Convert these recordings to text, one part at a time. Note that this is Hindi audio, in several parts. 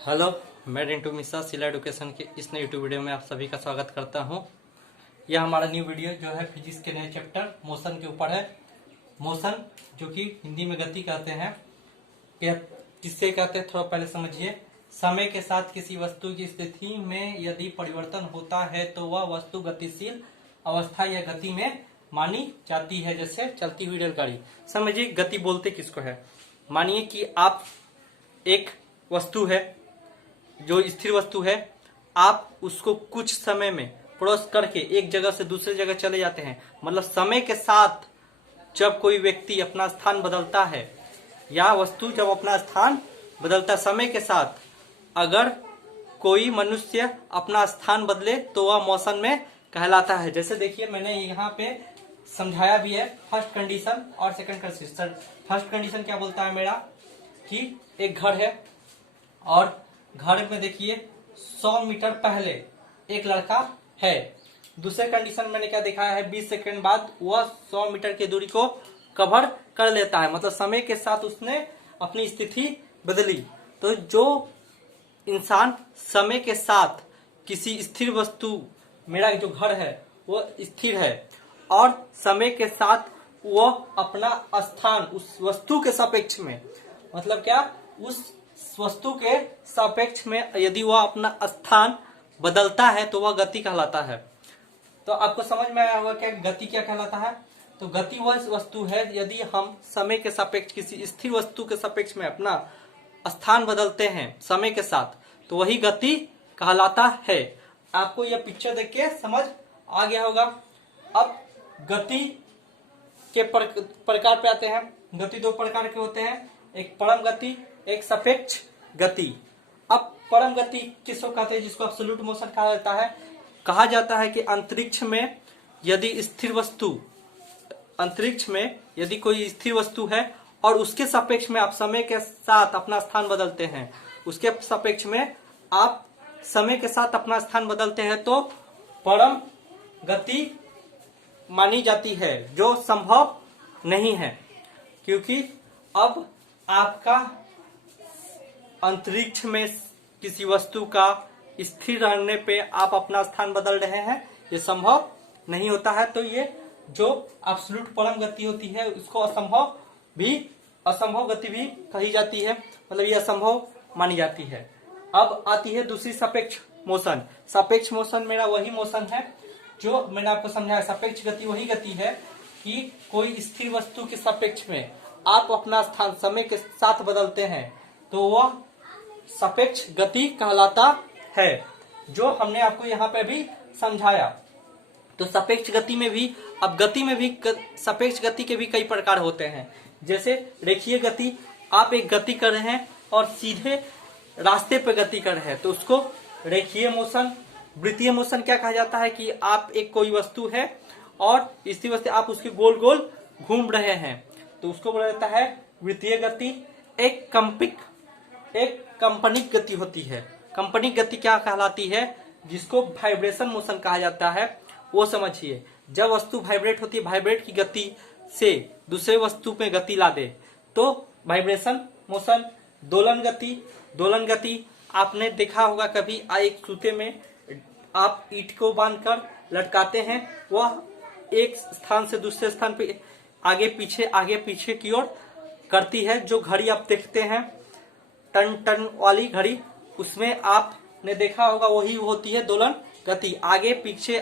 हेलो, मैं रिंटू मिश्रा सिला एडुकेशन के इस नए यूट्यूब वीडियो में आप सभी का स्वागत करता हूं। यह हमारा न्यू वीडियो जो है फिजिक्स के नए चैप्टर मोशन के ऊपर है। मोशन जो कि हिंदी में गति कहते हैं। यह किससे कहते हैं थोड़ा पहले समझिए। समय के साथ किसी वस्तु की स्थिति में यदि परिवर्तन होता है तो वह वस्तु गतिशील अवस्था या गति में मानी जाती है, जैसे चलती हुई रेलगाड़ी। समझिए गति बोलते किसको है। मानिए कि आप एक वस्तु है जो स्थिर वस्तु है, आप उसको कुछ समय में क्रॉस करके एक जगह से दूसरे जगह चले जाते हैं। मतलब समय के साथ जब कोई व्यक्ति अपना स्थान बदलता है या वस्तु जब अपना स्थान बदलता समय के साथ, अगर कोई मनुष्य अपना स्थान बदले तो वह मोशन में कहलाता है। जैसे देखिए मैंने यहाँ पे समझाया भी है फर्स्ट कंडीशन और सेकंड कंडीशन। फर्स्ट कंडीशन क्या बोलता है मेरा कि एक घर है और घर में देखिए 100 मीटर पहले एक लड़का है। दूसरे कंडीशन मैंने क्या दिखाया है, 20 सेकंड बाद वह 100 मीटर की दूरी को कवर कर लेता है। मतलब समय के साथ उसने अपनी स्थिति बदली। तो जो इंसान समय के साथ किसी स्थिर वस्तु, मेरा जो घर है वो स्थिर है और समय के साथ वह अपना स्थान उस वस्तु के सापेक्ष में, मतलब क्या, उस वस्तु के सापेक्ष में यदि वह अपना स्थान बदलता है तो वह गति कहलाता है। तो आपको समझ में आया होगा क्या गति क्या कहलाता है। तो गति वह वस्तु है यदि हम समय के सापेक्ष किसी स्थिर वस्तु के सापेक्ष में अपना स्थान बदलते हैं समय के साथ, तो वही गति कहलाता है। आपको यह पिक्चर देख के समझ आ गया होगा। अब गति के प्रकार पे आते हैं। गति दो प्रकार के होते हैं, एक परम गति, एक सापेक्ष गति। अब परम गति किसको कहते हैं, जिसको एब्सोल्यूट मोशन कहा जाता है। कहा जाता है कि अंतरिक्ष में यदि स्थिर वस्तु, अंतरिक्ष में यदि कोई स्थिर वस्तु है और उसके सापेक्ष में आप समय के साथ अपना स्थान बदलते हैं, उसके सापेक्ष में आप समय के साथ अपना स्थान बदलते हैं, तो परम गति मानी जाती है, जो संभव नहीं है। क्योंकि अब आपका अंतरिक्ष में किसी वस्तु का स्थिर रहने पे आप अपना स्थान बदल रहे हैं, ये संभव नहीं होता है। तो ये जो एब्सोल्यूट परम गति होती है उसको असंभव गति भी कही जाती है। मतलब ये असंभव मानी जाती है। अब आती है दूसरी सापेक्ष मोशन। सापेक्ष मोशन मेरा वही मोशन है जो मैंने आपको समझाया। सापेक्ष गति वही गति है कि कोई स्थिर वस्तु के सापेक्ष में आप अपना स्थान समय के साथ बदलते हैं, तो वह सापेक्ष गति कहलाता है, जो हमने आपको यहाँ पे भी समझाया। तो सापेक्ष गति में भी, अब गति में भी सापेक्ष गति के भी कई प्रकार होते हैं। जैसे रेखीय गति, आप एक गति कर रहे हैं और सीधे रास्ते पे गति कर रहे हैं, तो उसको रेखीय मोशन। वृत्तीय मोशन क्या कहा जाता है कि आप एक कोई वस्तु है और इसी वस्तु आप उसके गोल गोल घूम रहे हैं, तो उसको बोला जाता है वृत्तीय गति। एक कंपनिक गति होती है। कंपनिक गति क्या कहलाती है, जिसको वाइब्रेशन मोशन कहा जाता है। वो समझिए, जब वस्तु वाइब्रेट होती है, वाइब्रेट की गति से दूसरे वस्तु पे गति ला दे, तो वाइब्रेशन मोशन। दोलन गति आपने देखा होगा कभी, एक सूते में आप ईंट को बांधकर लटकाते हैं, वह एक स्थान से दूसरे स्थान पे आगे पीछे की ओर करती है। जो घड़ी आप देखते हैं टन वाली घड़ी, उसमें आपने देखा होगा वही होती है दोलन गति। आगे पीछे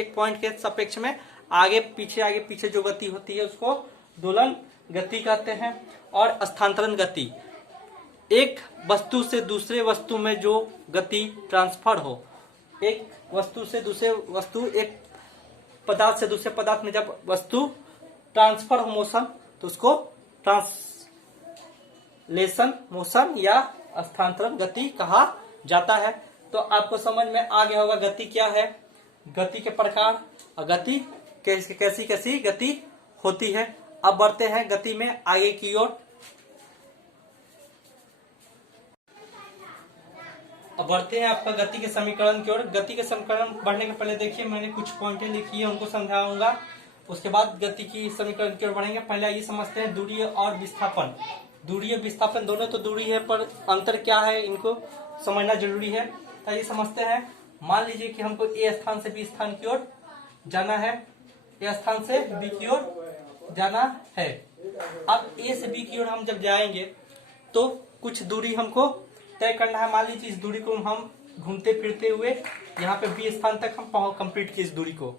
एक पॉइंट के सापेक्ष में आगे पीछे जो गति होती है उसको दोलन गति कहते हैं। और स्थानांतरण गति, एक वस्तु से दूसरे वस्तु में जो गति ट्रांसफर हो, एक वस्तु से दूसरे वस्तु, एक पदार्थ से दूसरे पदार्थ में जब वस्तु ट्रांसफर हो मोशन, तो उसको ट्रांसलेशन मोशन या स्थानांतरण गति कहा जाता है। तो आपको समझ में आ गया होगा गति क्या है, गति के प्रकार और गति कैसी गति होती है। अब बढ़ते हैं गति में आगे की ओर। अब बढ़ते हैं आपका गति के समीकरण की ओर। गति के समीकरण बढ़ने के पहले देखिए मैंने कुछ पॉइंटें लिखी है, उनको समझाऊंगा। उसके बाद गति की समीकरण की ओर बढ़ेंगे। पहले ये समझते हैं दूरी और विस्थापन। दूरी और विस्थापन दोनों तो दूरी है, पर अंतर क्या है इनको समझना जरूरी है। तो ये समझते हैं। मान लीजिए कि हमको ए स्थान से बी स्थान की ओर जाना है, ए स्थान से बी की ओर जाना है। अब ए से बी की ओर हम जब जाएंगे तो कुछ दूरी हमको तय करना है। मान लीजिए इस दूरी को हम घूमते फिरते हुए यहाँ पे बी स्थान तक हम कंप्लीट किए इस दूरी को,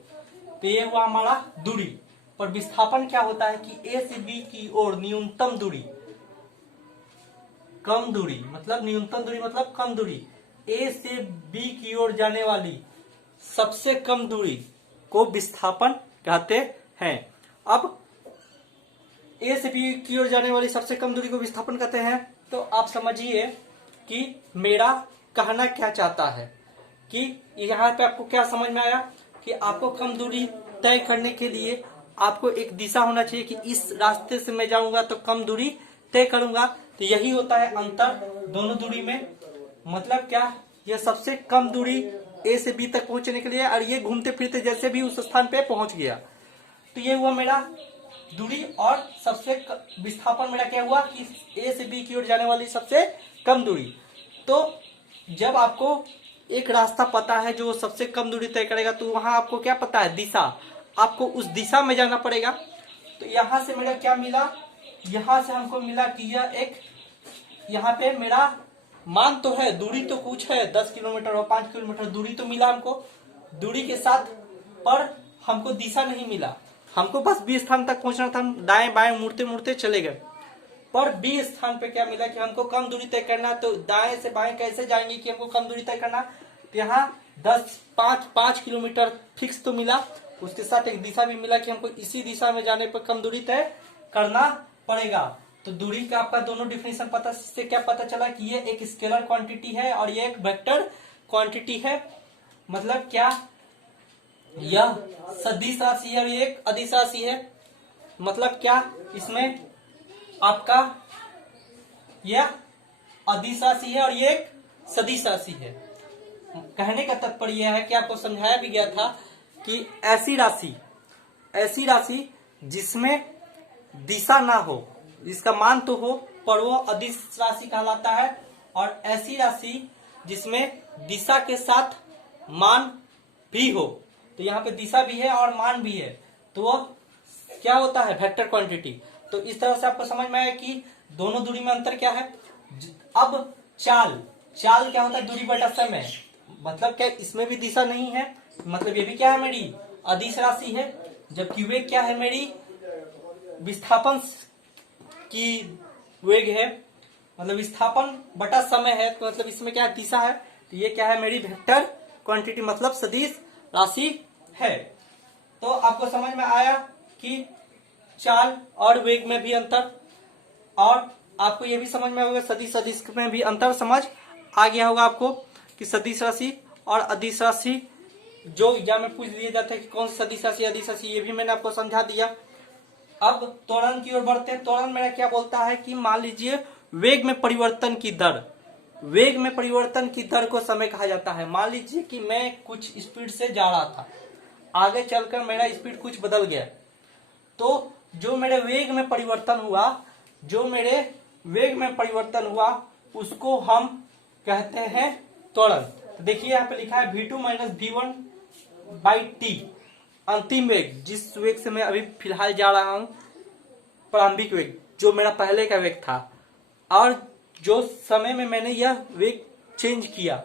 तो ये हुआ हमारा दूरी। पर विस्थापन क्या होता है कि ए से बी की ओर न्यूनतम दूरी, कम दूरी मतलब न्यूनतम दूरी मतलब कम दूरी, ए से बी की ओर जाने वाली सबसे कम दूरी को विस्थापन कहते हैं। अब ए से बी की ओर जाने वाली सबसे कम दूरी को विस्थापन कहते हैं। तो आप समझिए कि मेरा कहना क्या चाहता है कि यहाँ पे आपको क्या समझ में आया कि आपको कम दूरी तय करने के लिए आपको एक दिशा होना चाहिए कि इस रास्ते से मैं जाऊंगा तो कम दूरी तय करूंगा। तो यही होता है अंतर दोनों दूरी में। मतलब क्या, यह सबसे कम दूरी ए से बी तक पहुंचने के लिए, और ये घूमते फिरते जैसे भी उस स्थान पे पहुंच गया। तो ये हुआ मेरा दूरी। और सबसे विस्थापन मेरा क्या हुआ कि ए से बी की ओर जाने वाली सबसे कम दूरी। तो जब आपको एक रास्ता पता है जो सबसे कम दूरी तय करेगा, तो वहां आपको क्या पता है, दिशा, आपको उस दिशा में जाना पड़ेगा। तो यहां से मेरा क्या मिला, यहां से हमको मिला कि यह एक, यहाँ पे मेरा मान तो है, दूरी तो कुछ है 10 किलोमीटर और 5 किलोमीटर दूरी तो मिला हमको दूरी के साथ, पर हमको दिशा नहीं मिला। हमको बस बी स्थान तक पहुंचना था, हम दाएं बाएं मुड़ते मुड़ते चले गए। पर बी स्थान पे क्या मिला कि हमको कम दूरी तय करना। तो दाएं से बाएं कैसे जाएंगे कि हमको कम दूरी तय करना। तो यहाँ 5 किलोमीटर फिक्स तो मिला, उसके साथ एक दिशा भी मिला कि हमको इसी दिशा में जाने पर कम दूरी तय करना पड़ेगा। तो दूरी का आपका दोनों डिफिनेशन पता से क्या पता चला कि ये एक स्केलर क्वांटिटी है और ये एक वेक्टर क्वांटिटी है। मतलब क्या, यह सदिश राशि है और ये एक अदिश राशि है। मतलब क्या, इसमें आपका यह अदिश राशि है और ये एक सदिश राशि है। कहने का तात्पर्य यह है कि आपको समझाया भी गया था कि ऐसी राशि जिसमें दिशा ना हो, जिसका मान तो हो पर वो अदिश राशि कहलाता है। और ऐसी राशि जिसमें दिशा के साथ मान भी हो, तो यहाँ पे दिशा भी है और मान भी है, तो वो क्या होता है, वेक्टर क्वांटिटी। तो इस तरह से आपको समझ में आया कि दोनों दूरी में अंतर क्या है। अब चाल क्या होता है, दूरी बटा समय। मतलब क्या, इसमें भी दिशा नहीं है, मतलब ये भी क्या है, मेरी अदिश राशि है। जबकि वेग क्या है, मेरी विस्थापन की वेग है, मतलब विस्थापन बटा समय है। तो मतलब इसमें क्या दिशा है, तो ये क्या है, मेरी वेक्टर क्वांटिटी मतलब सदिश राशि है। तो आपको समझ में आया कि चाल और वेग में भी अंतर, और आपको ये भी समझ में होगा सदिश में भी अंतर समझ आ गया होगा आपको कि सदिश राशि और अदिश राशि जो एग्जाम में पूछ दिए जाते हैं कि कौन सी सदिश राशि अदिश राशि, ये भी मैंने आपको समझा दिया। अब त्वरण की ओर बढ़ते हैं। त्वरण मेरा क्या बोलता है कि मान लीजिए वेग में परिवर्तन की दर को समय कहा जाता है। मान लीजिए कि मैं कुछ स्पीड से जा रहा था, आगे चलकर मेरा स्पीड कुछ बदल गया, तो जो मेरे वेग में परिवर्तन हुआ उसको हम कहते हैं त्वरण। तो देखिए यहाँ पे लिखा है v2 माइनस v1/t, अंतिम वेग, जिस वेग से मैं अभी फिलहाल जा रहा हूं, प्रारंभिक वेग जो मेरा पहले का वेग था, और जो समय में मैंने यह वेग चेंज किया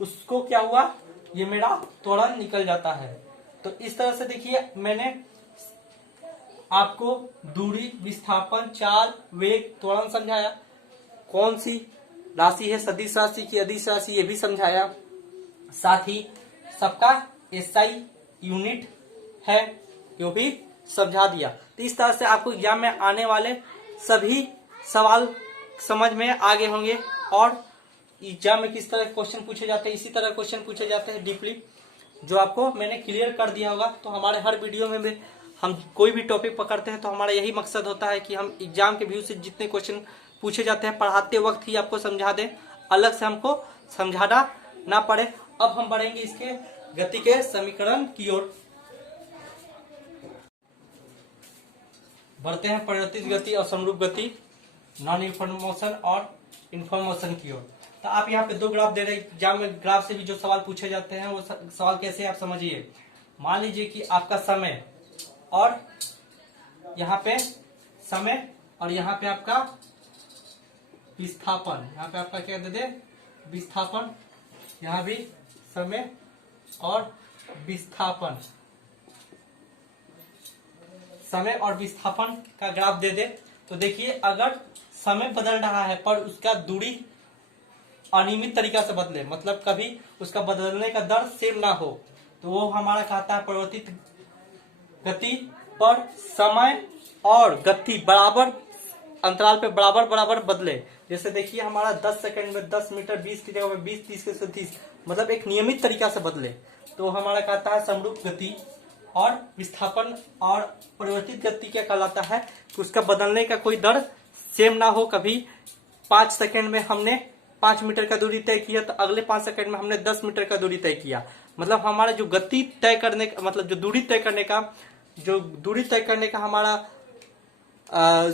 उसको क्या हुआ, ये मेरा त्वरण निकल जाता है। तो इस तरह से देखिए मैंने आपको दूरी, विस्थापन, चाल, वेग, त्वरण समझाया। कौन सी राशि है, सदिश राशि की अदिश राशि, ये भी समझाया। साथ ही सबका SI यूनिट है जो भी समझा दिया। तो इस तरह से आपको एग्जाम में आने वाले सभी सवाल समझ में आगे होंगे, और एग्जाम में किस तरह क्वेश्चन पूछे जाते हैं, इसी तरह क्वेश्चन पूछे जाते हैं डीपली, जो आपको मैंने क्लियर कर दिया होगा। तो हमारे हर वीडियो में भी हम कोई भी टॉपिक पकड़ते हैं तो हमारा यही मकसद होता है कि हम एग्जाम के व्यू से जितने क्वेश्चन पूछे जाते हैं पढ़ाते वक्त ही आपको समझा दें, अलग से हमको समझाना ना पड़े। अब हम बढ़ेंगे इसके गति के समीकरण की ओर। बढ़ते हैं परिवर्तित गति और समरूप गति। नॉन यूनिफॉर्म मोशन और यूनिफॉर्म मोशन की ओर। तो आप यहाँ पे दो ग्राफ दे रहे एग्जाम में, ग्राफ से भी जो सवाल पूछे जाते हैं वो सवाल कैसे आप समझिए। मान लीजिए कि आपका समय और यहाँ पे समय और यहाँ पे आपका विस्थापन, यहाँ पे आपका क्या दे दे विस्थापन, यहाँ भी समय और विस्थापन, समय और विस्थापन का ग्राफ दे दे। तो देखिए अगर समय बदल रहा है पर उसका दूरी अनियमित तरीका से बदले, मतलब कभी उसका बदलने का दर सेम ना हो, तो वो हमारा कहता है परिवर्तित गति पर समय और गति बराबर अंतराल पे बराबर बराबर बदले। जैसे देखिए हमारा 10 सेकंड में 10 मीटर, 20 की जगह 20, 30 की जगह 30, मतलब एक नियमित तरीका से बदले, तो हमारा कहता है समरूप गति। और विस्थापन और परिवर्तित गति क्या कहलाता है कि उसका बदलने का कोई दर सेम ना हो। कभी 5 सेकंड में हमने 5 मीटर का दूरी तय किया तो अगले 5 सेकंड में हमने 10 मीटर का दूरी तय किया, मतलब हमारा जो गति तय करने का, मतलब जो दूरी तय करने का हमारा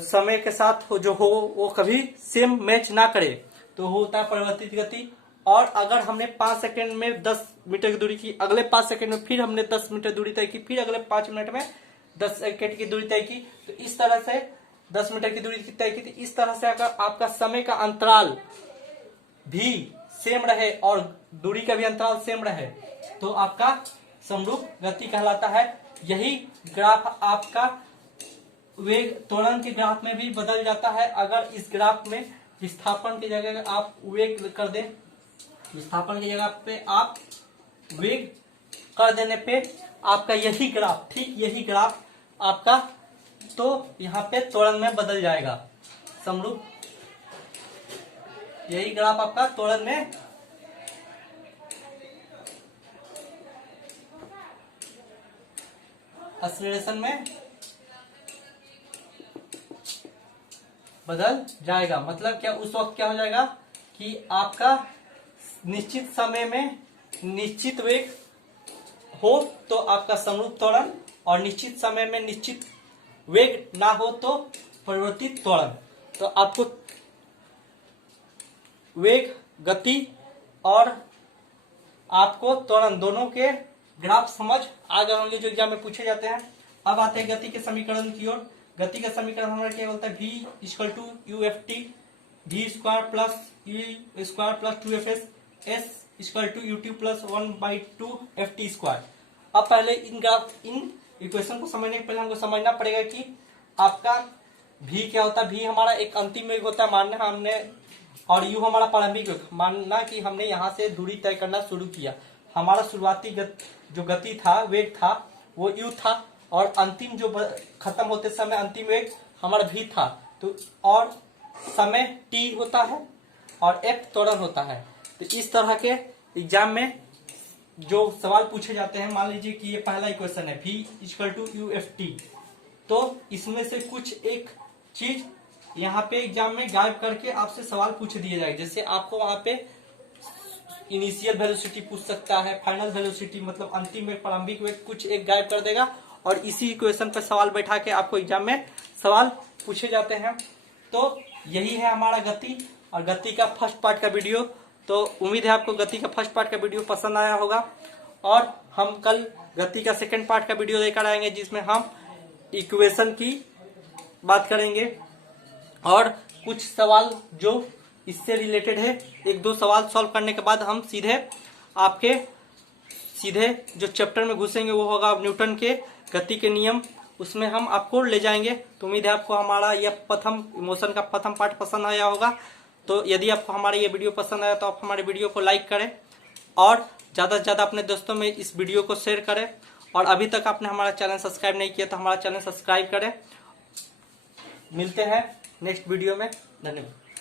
समय के साथ जो हो वो कभी सेम मैच ना करे, तो होता है परिवर्तित गति। और अगर हमने 5 सेकंड में 10 मीटर की दूरी की, अगले 5 सेकंड में फिर हमने 10 मीटर दूरी तय की, फिर अगले 5 मिनट में 10 सेकंड की दूरी तय की, तो इस तरह से 10 मीटर की दूरी तय की थी। इस तरह से अगर आपका समय का अंतराल भी सेम रहे और दूरी का भी अंतराल सेम रहे तो आपका समरूप गति कहलाता है। यही ग्राफ आपका वेग त्वरण के ग्राफ में भी बदल जाता है। अगर इस ग्राफ में विस्थापन की जगह आप वेग कर दें, विस्थापन की जगह पे आप वेग कर देने पे आपका यही ग्राफ, ठीक यही ग्राफ आपका तो यहाँ पे त्वरण में बदल जाएगा समरूप, यही ग्राफ आपका त्वरण में एक्सीलरेशन में बदल जाएगा। मतलब क्या उस वक्त क्या हो जाएगा कि आपका निश्चित समय में निश्चित वेग हो तो आपका समरूप त्वरण, और निश्चित समय में निश्चित वेग ना हो तो परिवर्तित त्वरण। तो आपको वेग, गति और आपको त्वरण दोनों के ग्राफ समझ आ गए होंगे जो एग्जाम में पूछे जाते हैं। अब आते हैं गति के समीकरण की ओर। गति का समीकरण हमारा क्या बोलता है, v equal to u f t v square plus u square plus 2fs, s equal to u t plus 1/2 ft square. अब पहले इन इक्वेशन को समझने के पहले हमको समझना पड़ेगा कि आपका v क्या होता है। v हमारा एक अंतिम वेग होता है मानना हमने, और u हमारा प्रारंभिक वेग, मानना कि हमने यहाँ से दूरी तय करना शुरू किया। हमारा शुरुआती जो गति था, वेग था, वो u था, और अंतिम जो खत्म होते समय अंतिम वेग हमारा v था। तो और समय t होता है और f त्वरण होता है। तो इस तरह के एग्जाम में जो सवाल पूछे जाते हैं, मान लीजिए कि ये पहला इक्वेशन है v equal to u f t, तो इसमें से कुछ एक चीज यहाँ पे एग्जाम में गायब करके आपसे सवाल पूछ दिए जाएंगे। जैसे आपको वहां पे इनिशियल वेलोसिटी पूछ सकता है, फाइनल वेलोसिटी मतलब अंतिम वेग, प्रारंभिक वेग, कुछ एक गायब कर देगा और इसी इक्वेशन पर सवाल बैठा के आपको एग्जाम में सवाल पूछे जाते हैं। तो यही है हमारा गति और गति का फर्स्ट पार्ट का वीडियो। तो उम्मीद है आपको गति का फर्स्ट पार्ट का वीडियो पसंद आया होगा, और हम कल गति का सेकंड पार्ट का वीडियो लेकर आएंगे जिसमें हम इक्वेशन की बात करेंगे और कुछ सवाल जो इससे रिलेटेड है, एक दो सवाल सॉल्व करने के बाद हम सीधे जो चैप्टर में घुसेंगे वो होगा न्यूटन के गति के नियम, उसमें हम आपको ले जाएंगे। तो उम्मीद है आपको हमारा यह प्रथम मोशन का प्रथम पार्ट पसंद आया होगा। तो यदि आपको हमारा ये वीडियो पसंद आया तो आप हमारे वीडियो को लाइक करें और ज़्यादा से ज़्यादा अपने दोस्तों में इस वीडियो को शेयर करें, और अभी तक आपने हमारा चैनल सब्सक्राइब नहीं किया तो हमारा चैनल सब्सक्राइब करें। मिलते हैं नेक्स्ट वीडियो में, धन्यवाद।